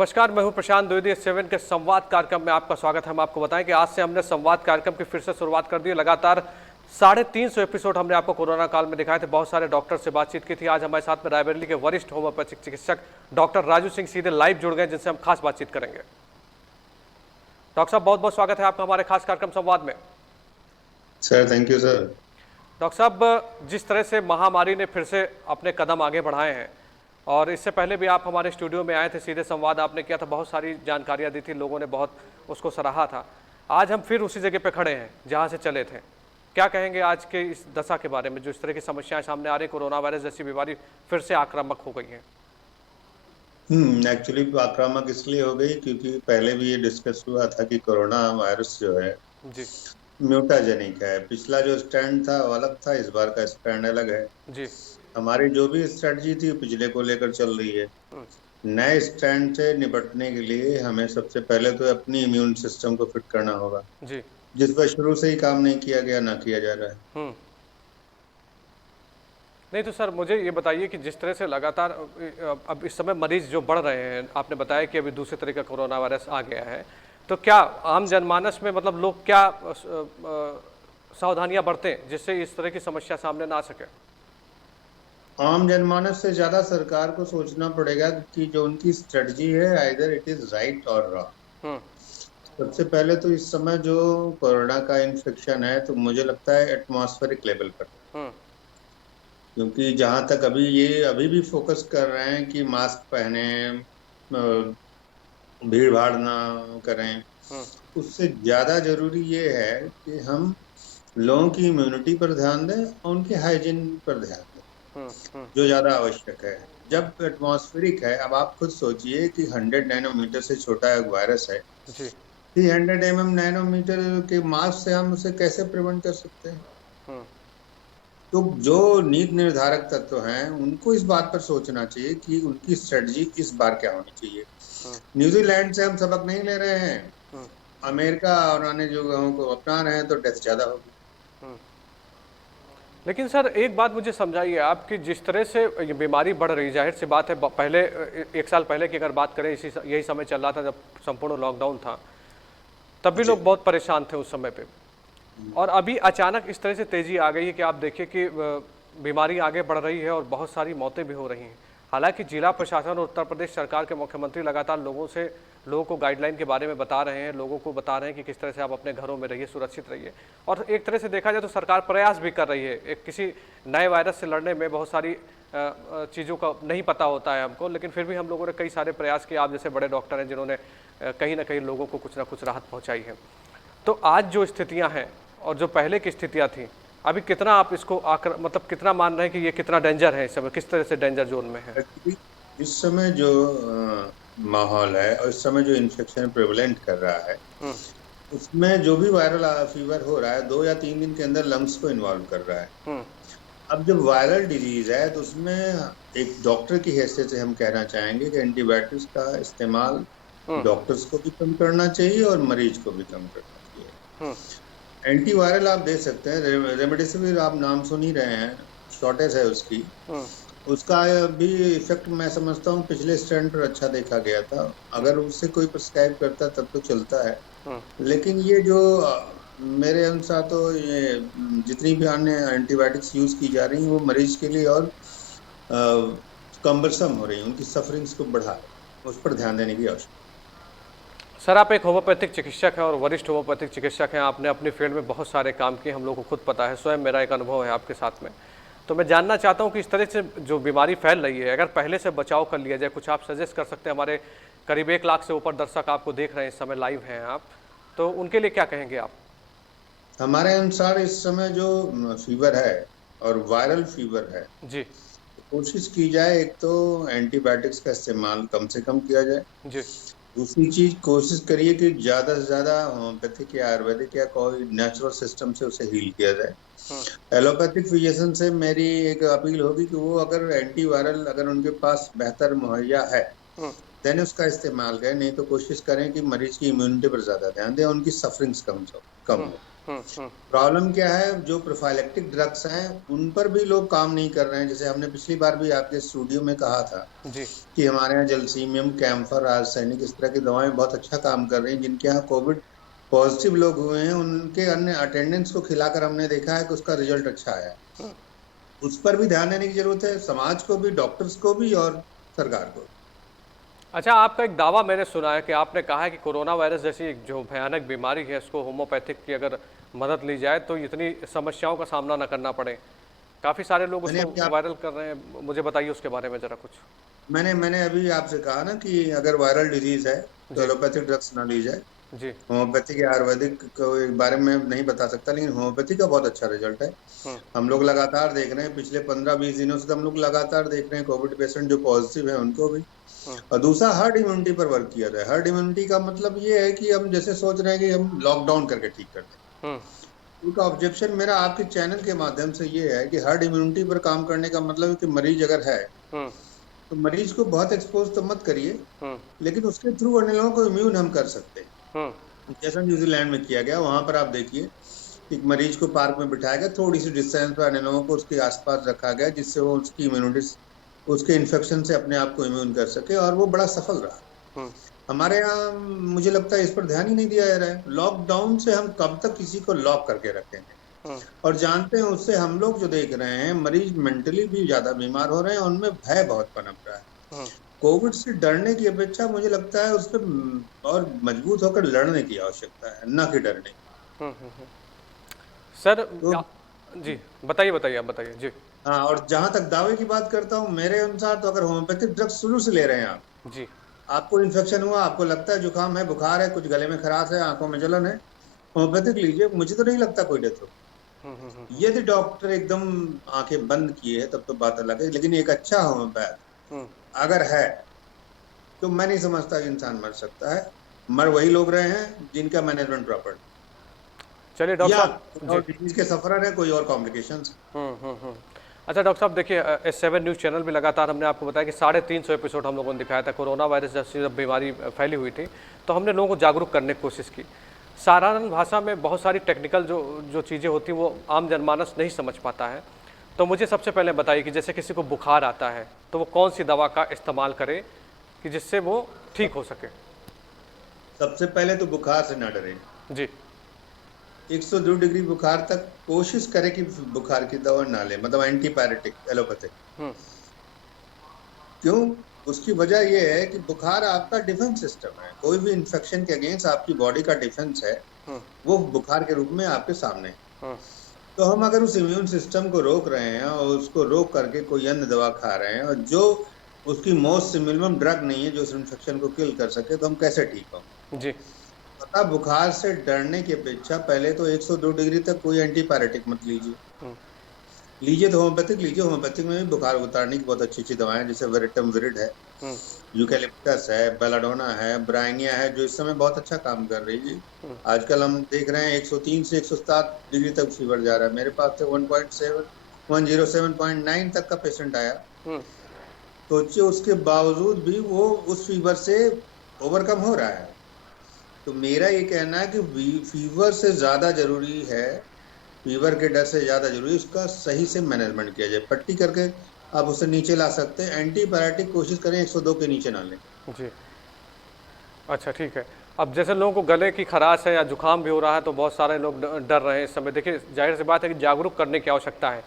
नमस्कार, मैं हूं प्रशांत द्विवेदी। 7 के संवाद कार्यक्रम में आपका स्वागत है। हम आपको बताएं कि आज से हमने संवाद कार्यक्रम की फिर से शुरुआत कर दी है। लगातार 350 एपिसोड हमने आपको कोरोना काल में दिखाए थे। बहुत सारे डॉक्टर से बातचीत की थी। आज हमारे साथ में रायबरेली के वरिष्ठ होम्योपैथिक चिकित्सक डॉक्टर राजू सिंह सीधे लाइव जुड़ गए, जिनसे हम खास बातचीत करेंगे। डॉक्टर साहब, बहुत बहुत स्वागत है आपका हमारे खास कार्यक्रम संवाद में। Sir, thank you sir. Doctor साहब, जिस तरह से महामारी ने फिर से अपने कदम आगे बढ़ाए हैं, और इससे पहले भी आप हमारे स्टूडियो में आए थे, सीधे संवाद आपने किया था, बहुत सारी जानकारियां दी थी, लोगों ने बहुत उसको सराहा था। आज हम फिर उसी जगह पे खड़े हैं जहां से चले थे। क्या कहेंगे आज के इस दशा के बारे में, जो इस तरह की समस्याएं सामने आ रही, कोरोना वायरस जैसी बीमारी फिर से आक्रामक हो गई है? एक्चुअली आक्रामक इसलिए हो गई क्योंकि पहले भी ये डिस्कस हुआ था कि कोरोना वायरस जो है जी म्यूटाजेनिक है। पिछला जो स्टैंड था वो अलग था, इस बार का स्टैंड अलग है। जी। हमारी जो भी स्ट्रेटजी थी पिछले को लेकर चल रही है। नए स्टैंड से निपटने के लिए हमें सबसे पहले तो अपनी इम्यून सिस्टम को फिट करना होगा, जी। जिस पर शुरू से ही काम नहीं किया गया, ना किया जा रहा है। नहीं तो सर, मुझे ये बताइए कि जिस तरह से लगातार अब इस समय मरीज जो बढ़ रहे हैं, आपने बताया कि अभी दूसरे तरह का कोरोना वायरस आ गया है, तो क्या आम जनमानस में मतलब लोग क्या सावधानियां बरतें जिससे इस तरह की समस्या सामने ना आ सके? आम जनमानस से ज्यादा सरकार को सोचना पड़ेगा कि जो उनकी स्ट्रेटजी है, आइदर इट इज राइट और रॉन्ग। सबसे पहले तो इस समय जो कोरोना का इन्फेक्शन है, तो मुझे लगता है एटमॉस्फेरिक लेवल पर, क्योंकि जहां तक अभी भी फोकस कर रहे हैं कि मास्क पहने, भीड़ भाड़ ना करें। उससे ज्यादा जरूरी ये है कि हम लोगों की इम्यूनिटी पर ध्यान दें और उनके हाइजीन पर ध्यान दें, जो ज्यादा आवश्यक है। जब एटमॉस्फेरिक है, अब आप खुद सोचिए कि 100 नैनोमीटर से छोटा एक वायरस है, 300 नैनोमीटर के मास्क से हम उसे कैसे प्रिवेंट कर सकते हैं? तो जो नीति निर्धारक तत्व हैं, उनको इस बात पर सोचना चाहिए कि उनकी स्ट्रेटजी इस बार क्या होनी चाहिए। न्यूजीलैंड से हम सबक नहीं ले रहे हैं। अमेरिका और अन्य जगहों को अपना रहे हैं तो डेथ ज्यादा होगी। लेकिन सर, एक बात मुझे समझाइए आप कि जिस तरह से ये बीमारी बढ़ रही, जाहिर सी बात है, पहले 1 साल पहले की अगर बात करें, यही समय चल रहा था जब संपूर्ण लॉकडाउन था, तब भी लोग बहुत परेशान थे उस समय पे। और अभी अचानक इस तरह से तेजी आ गई है कि आप देखिए कि बीमारी आगे बढ़ रही है और बहुत सारी मौतें भी हो रही हैं। हालांकि जिला प्रशासन और उत्तर प्रदेश सरकार के मुख्यमंत्री लगातार लोगों को गाइडलाइन के बारे में बता रहे हैं, लोगों को बता रहे हैं कि किस तरह से आप अपने घरों में रहिए, सुरक्षित रहिए। और एक तरह से देखा जाए तो सरकार प्रयास भी कर रही है। एक किसी नए वायरस से लड़ने में बहुत सारी चीज़ों का नहीं पता होता है हमको, लेकिन फिर भी हम लोगों ने कई सारे प्रयास किए। आप जैसे बड़े डॉक्टर हैं जिन्होंने कहीं ना कहीं लोगों को कुछ ना कुछ राहत पहुँचाई है। तो आज जो स्थितियाँ हैं और जो पहले की स्थितियाँ थी, अभी कितना आप इसको मतलब कितना मान रहे हैं कि ये कितना डेंजर है इस समय, किस तरह से डेंजर जोन में है? इस समय जो माहौल है और इस समय जो इन्फेक्शन प्रेवलेंट कर रहा है, उसमें जो भी वायरल फीवर हो रहा है 2 या 3 दिन के अंदर लंग्स को इन्वॉल्व कर रहा है। अब जब वायरल डिजीज है तो उसमें एक डॉक्टर की हैसियत से हम कहना चाहेंगे कि एंटीबायोटिक्स का इस्तेमाल डॉक्टर्स को भी कम करना चाहिए और मरीज को भी कम करना चाहिए। एंटीवायरल आप दे सकते हैं, रेमडेसिविर आप नाम सुन ही रहे हैं, शॉर्टेज है उसकी। उसका भी इफेक्ट मैं समझता हूँ पिछले स्टैंड पर अच्छा देखा गया था। अगर उससे कोई प्रिस्क्राइब करता तब तो चलता है, लेकिन ये जो मेरे अनुसार तो ये जितनी भी अन्य एंटीबायोटिक्स यूज की जा रही हैं वो मरीज के लिए और कम्बरसम हो रही है, उनकी सफरिंग्स को बढ़ा रही है। उस पर ध्यान देने की आवश्यकता। सर, आप एक होम्योपैथिक चिकित्सक हैं और वरिष्ठ होम्योपैथिक चिकित्सक हैं। आपने अपनी फील्ड में बहुत सारे काम किए, हम लोग को खुद पता है, स्वयं मेरा एक अनुभव है आपके साथ में। तो मैं जानना चाहता हूं कि इस तरह से जो बीमारी फैल रही है, अगर पहले से बचाव कर लिया जाए, कुछ आप सजेस्ट कर सकते हैं? हमारे करीब 1 लाख से ऊपर दर्शक आपको देख रहे हैं, इस समय लाइव हैं आप, तो उनके लिए क्या कहेंगे आप? हमारे अनुसार इस समय जो फीवर है और वायरल फीवर है जी, कोशिश की जाए, एक तो एंटीबायोटिक्स का इस्तेमाल कम से कम किया जाए जी। दूसरी चीज कोशिश करिए कि ज्यादा से ज्यादा होम्योपैथिक या आयुर्वेदिक या कोई नेचुरल सिस्टम से उसे हील किया जाए। एलोपैथिक फिजिशियन से मेरी एक अपील होगी कि वो अगर एंटीवायरल अगर उनके पास बेहतर मुहैया है देन उसका इस्तेमाल करें, नहीं तो कोशिश करें कि मरीज की इम्यूनिटी पर ज्यादा ध्यान दें, उनकी सफरिंग्स कम हो। प्रॉब्लम क्या है, जो प्रोफाइलेक्टिक ड्रग्स हैं उन पर भी लोग काम नहीं कर रहे हैं। जैसे हमने पिछली बार भी आपके स्टूडियो में कहा था जी कि हमारे यहाँ जलसीमियम, कैम्फर, आर्सेनिक, इस तरह की दवाएं बहुत अच्छा काम कर रही हैं। जिनके यहाँ कोविड पॉजिटिव लोग हुए हैं उनके अन्य अटेंडेंट्स को खिलाकर हमने देखा है कि उसका रिजल्ट अच्छा आया है। उस पर भी ध्यान देने की जरूरत है, समाज को भी, डॉक्टर्स को भी और सरकार को। अच्छा, आपका एक दावा मैंने सुना है कि आपने कहा है कि कोरोना वायरस जैसी एक जो भयानक बीमारी है उसको होम्योपैथिक की अगर मदद ली जाए तो इतनी समस्याओं का सामना न करना पड़े। काफ़ी सारे लोग मैंने उसको अभी आप वायरल कर रहे हैं, मुझे बताइए उसके बारे में ज़रा कुछ। मैंने अभी आपसे कहा ना कि अगर वायरल डिजीज है तो जी एलोपैथिक ड्रग्स ना ली जाए। जी। होम्योपैथिक या आयुर्वेदिक के बारे में नहीं बता सकता, लेकिन होम्योपैथी का बहुत अच्छा रिजल्ट है। हम्म हम लोग लगातार देख रहे हैं, पिछले 15-20 दिनों से तो हम लोग लगातार देख रहे हैं कोविड पेशेंट जो पॉजिटिव है उनको भी। हम्म और दूसरा, हर्ड इम्यूनिटी पर वर्क किया जाए। हर्ड इम्यूनिटी का मतलब ये है कि हम जैसे सोच रहे हैं कि हम लॉकडाउन करके ठीक कर दें। हम्म उनका ऑब्जेक्शन मेरा आपके चैनल के माध्यम से ये है कि हर्ड इम्यूनिटी पर काम करने का मतलब है कि मरीज अगर है हम्म तो मरीज को बहुत एक्सपोज तो मत करिए, हम्म लेकिन उसके थ्रू अन्य लोगों को इम्यून हम कर सकते हम्म हैं। जैसा न्यूजीलैंड में किया गया, वहां पर आप देखिए, एक मरीज को पार्क में बिठाया गया, थोड़ी सी डिस्टेंस पर अन्य लोगों को उसके आसपास रखा गया जिससे वो उसकी इम्यूनिटी, उसके इन्फेक्शन से अपने आप को इम्यून कर सके, और वो बड़ा सफल रहा। हम्म हमारे यहाँ मुझे लगता है इस पर ध्यान ही नहीं दिया जा रहा है। लॉकडाउन से हम कब तक किसी को लॉक करके रखेंगे? हम्म और जानते हैं उससे हम लोग जो देख रहे हैं, मरीज मेंटली भी ज्यादा बीमार हो रहे हैं, उनमें भय बहुत पनप रहा है। हम्म कोविड से डरने की अपेक्षा मुझे लगता है उस पर और मजबूत होकर लड़ने की आवश्यकता है, न कि डरने की। हम्म। सर तो जी बताइए बताइए, आप बताइए जी। हाँ, और जहां तक दावे की बात करता हूँ, मेरे अनुसार तो अगर होम्योपैथिक ड्रग्स शुरू से ले रहे हैं आप, जी आपको इन्फेक्शन हुआ, आपको लगता है जुकाम है, बुखार है, कुछ गले में खराश है, आंखों में जलन है, होम्योपैथिक लीजिए। मुझे तो नहीं लगता कोई डेथ होगी। यदि डॉक्टर एकदम आंखें बंद किए है तब तो बात अलग है, लेकिन एक अच्छा होम्योपैथ हम्म। अगर है तो मैं नहीं समझता कि इंसान मर सकता है। मर वही लोग रहे हैं जिनका मैनेजमेंट प्रॉपर, चलिए डॉक्टर या साहब जी। और डिजीज के सफरर है, कोई और कॉम्प्लिकेशंस। हम्म। अच्छा डॉक्टर साहब देखिए, S7 न्यूज़ चैनल भी लगातार हमने आपको बताया कि 350 एपिसोड हम लोगों ने दिखाया था। कोरोना वायरस जब बीमारी फैली हुई थी तो हमने लोगों को जागरूक करने की कोशिश की। साधारण भाषा में बहुत सारी टेक्निकल जो जो चीज़ें होती हैं वो आम जनमानस नहीं समझ पाता है। तो मुझे सबसे पहले बताइए कि जैसे किसी को बुखार आता है तो वो कौन सी दवा का इस्तेमाल करे कि जिससे वो ठीक हो सके। सबसे पहले तो बुखार से ना डरे। जी 102 डिग्री बुखार तक कोशिश करें कि बुखार की दवा ना ले, मतलब एंटीपायरेटिक एलोपैथिक। हम्म क्यों? उसकी वजह यह है कि बुखार आपका डिफेंस सिस्टम है। कोई भी इन्फेक्शन के अगेंस्ट आपकी बॉडी का डिफेंस है, हम्म वो बुखार के रूप में आपके सामने है। हम्म तो हम अगर उस इम्यून सिस्टम को रोक रहे हैं और उसको रोक करके कोई अन्य दवा खा रहे हैं और जो उसकी मोस्ट मिनिमम ड्रग नहीं है जो उस इन्फेक्शन को किल कर सके, तो हम कैसे ठीक हों? जी पता, बुखार से डरने की अपेक्षा पहले तो 102 डिग्री तक कोई एंटीपायरेटिक मत लीजिए। हम्म लीजिए तो होम्योपैथिक लीजिए। होम्योपैथिक में भी बुखार उतारने की बहुत अच्छी अच्छी दवाएं, जैसे वेरिटम विरिड है, हम्म यूकेलिप्टस है, बेलाडोना है, ब्राइनिया है, जो इस समय बहुत अच्छा काम कर रही है। आजकल हम देख रहे हैं 103 से 107 डिग्री तक फीवर जा रहा है। मेरे पास से 107.9 तक का पेशेंट आया। हम्म सोचिए, उसके बावजूद भी वो उस फीवर से ओवरकम हो रहा है। तो मेरा ये कहना है कि फीवर से ज्यादा जरूरी है, फीवर के डर से ज्यादा जरूरी उसका सही से मैनेजमेंट किया जाए। पट्टी करके आप उसे नीचे ला सकते हैं। एंटीबायोटिक कोशिश करें 102 के नीचे ना लें। जी। अच्छा ठीक है। अब जैसे लोगों को गले की खराश है या जुकाम भी हो रहा है तो बहुत सारे लोग डर रहे हैं इस समय। देखिए जाहिर सी बात है कि जागरूक करने की आवश्यकता है।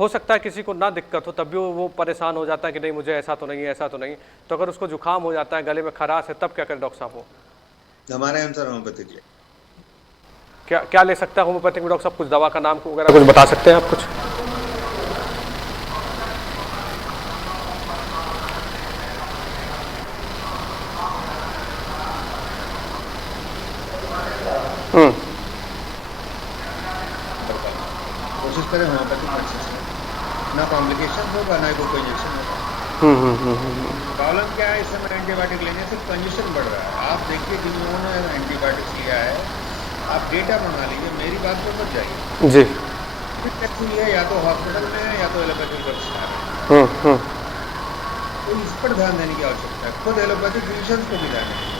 हो सकता है किसी को ना दिक्कत हो तब भी वो परेशान हो जाता है कि नहीं मुझे ऐसा तो नहीं है, ऐसा तो नहीं। तो अगर उसको जुकाम हो जाता है, गले में खराश है, तब क्या करें डॉक्टर साहब? वो हमारे अनुसार होम्योपैथिक ले। क्या क्या ले सकता है होम्योपैथिक में डॉक्टर साहब? कुछ दवा का नाम वगैरह कुछ बता सकते हैं आप कुछ? कोशिश करें होम्योपैथिक मेडिसिन से, ना कॉम्प्लिकेशन होगा, ना कोई इंजेक्शन होगा। प्रॉब्लम क्या है, इस समय एंटीबायोटिक लेने से कंजेशन बढ़ रहा है। आप देखिए जिन्होंने एंटीबायोटिक्स लिया है, आप डेटा मंगा लीजिए, मेरी बात पर मत जाइए जी एक्चुअली है, या तो हॉस्पिटल में है या तो एलोपैथिक ड्रग्स खा रहे हैं। तो इस पर ध्यान देने की आवश्यकता है। खुद एलोपैथिक फिजिशियंस को भी ध्यान देने की।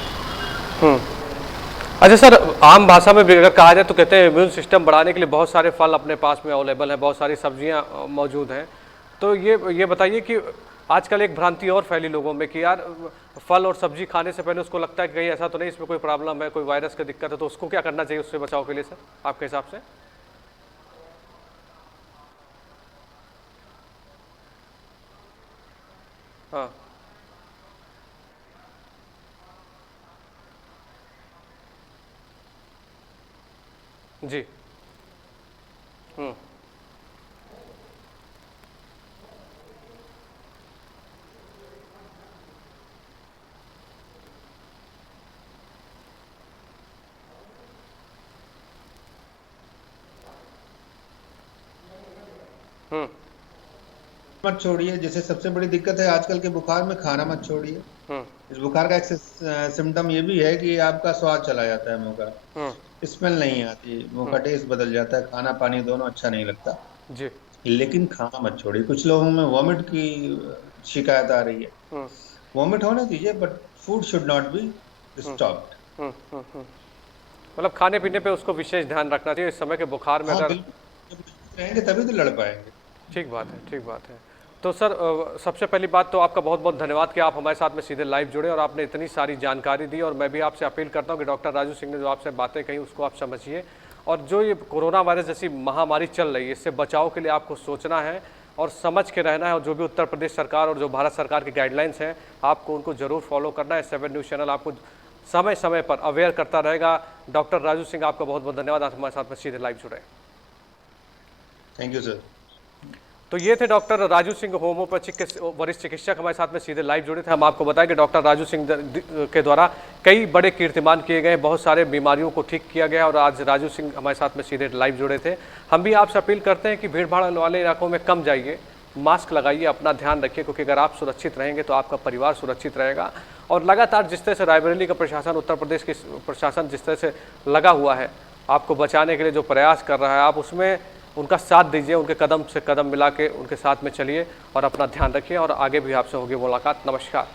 अच्छा सर, आम भाषा में भी अगर कहा जाए तो कहते हैं इम्यून सिस्टम बढ़ाने के लिए बहुत सारे फल अपने पास में अवेलेबल हैं, बहुत सारी सब्जियां मौजूद हैं। तो ये बताइए कि आजकल एक भ्रांति और फैली लोगों में कि यार फल और सब्जी खाने से पहले उसको लगता है कि कहीं ऐसा तो नहीं इसमें कोई प्रॉब्लम है, कोई वायरस की दिक्कत है, तो उसको क्या करना चाहिए उससे बचाव के लिए सर आपके हिसाब से? हाँ जी। हम्म। हम्म। मत छोड़िए। जैसे सबसे बड़ी दिक्कत है आजकल के बुखार में, खाना मत छोड़िए। हम्म। इस बुखार का एक सिम्टम ये भी है कि आपका स्वाद चला जाता है, मुंह का हम्म। स्मेल नहीं आती, मुंह का टेस्ट बदल जाता है, खाना पानी दोनों अच्छा नहीं लगता। जी। लेकिन खाना मत छोड़िए। कुछ लोगों में वॉमिट की शिकायत आ रही है। हम्म। वॉमिट होने दीजिए, but food should not be hmm. Stopped. Hmm. मतलब खाने पीने पे उसको विशेष ध्यान रखना चाहिए इस समय के बुखार में हाँ अगर। बिल्कुल, जब मजबूत रहेंगे तभी तो लड़ पाएंगे। ठीक बात है, ठीक बात है। तो सर सबसे पहली बात तो आपका बहुत बहुत धन्यवाद कि आप हमारे साथ में सीधे लाइव जुड़े और आपने इतनी सारी जानकारी दी। और मैं भी आपसे अपील करता हूं कि डॉक्टर राजू सिंह ने जो आपसे बातें कही उसको आप समझिए। और जो ये कोरोना वायरस जैसी महामारी चल रही है इससे बचाव के लिए आपको सोचना है और समझ के रहना है। और जो भी उत्तर प्रदेश सरकार और जो भारत सरकार की गाइडलाइंस हैं आपको उनको जरूर फॉलो करना है। 7 न्यूज़ चैनल आपको समय समय पर अवेयर करता रहेगा। डॉक्टर राजू सिंह आपका बहुत बहुत धन्यवाद, आप हमारे साथ में सीधे लाइव जुड़े। Thank you sir. तो ये थे डॉक्टर राजू सिंह, होम्योपैथिक के वरिष्ठ चिकित्सक हमारे साथ में सीधे लाइव जुड़े थे। हम आपको बताएं कि डॉक्टर राजू सिंह के द्वारा कई बड़े कीर्तिमान किए गए, बहुत सारे बीमारियों को ठीक किया गया और आज राजू सिंह हमारे साथ में सीधे लाइव जुड़े थे। हम भी आपसे अपील करते हैं कि भीड़ भाड़ वाले इलाकों में कम जाइए, मास्क लगाइए, अपना ध्यान रखिए, क्योंकि अगर आप सुरक्षित रहेंगे तो आपका परिवार सुरक्षित रहेगा। और लगातार जिस तरह से रायबरेली का प्रशासन, उत्तर प्रदेश की प्रशासन जिस तरह से लगा हुआ है आपको बचाने के लिए जो प्रयास कर रहा है, आप उसमें उनका साथ दीजिए, उनके कदम से कदम मिला के उनके साथ में चलिए और अपना ध्यान रखिए। और आगे भी आपसे होगी मुलाकात। नमस्कार।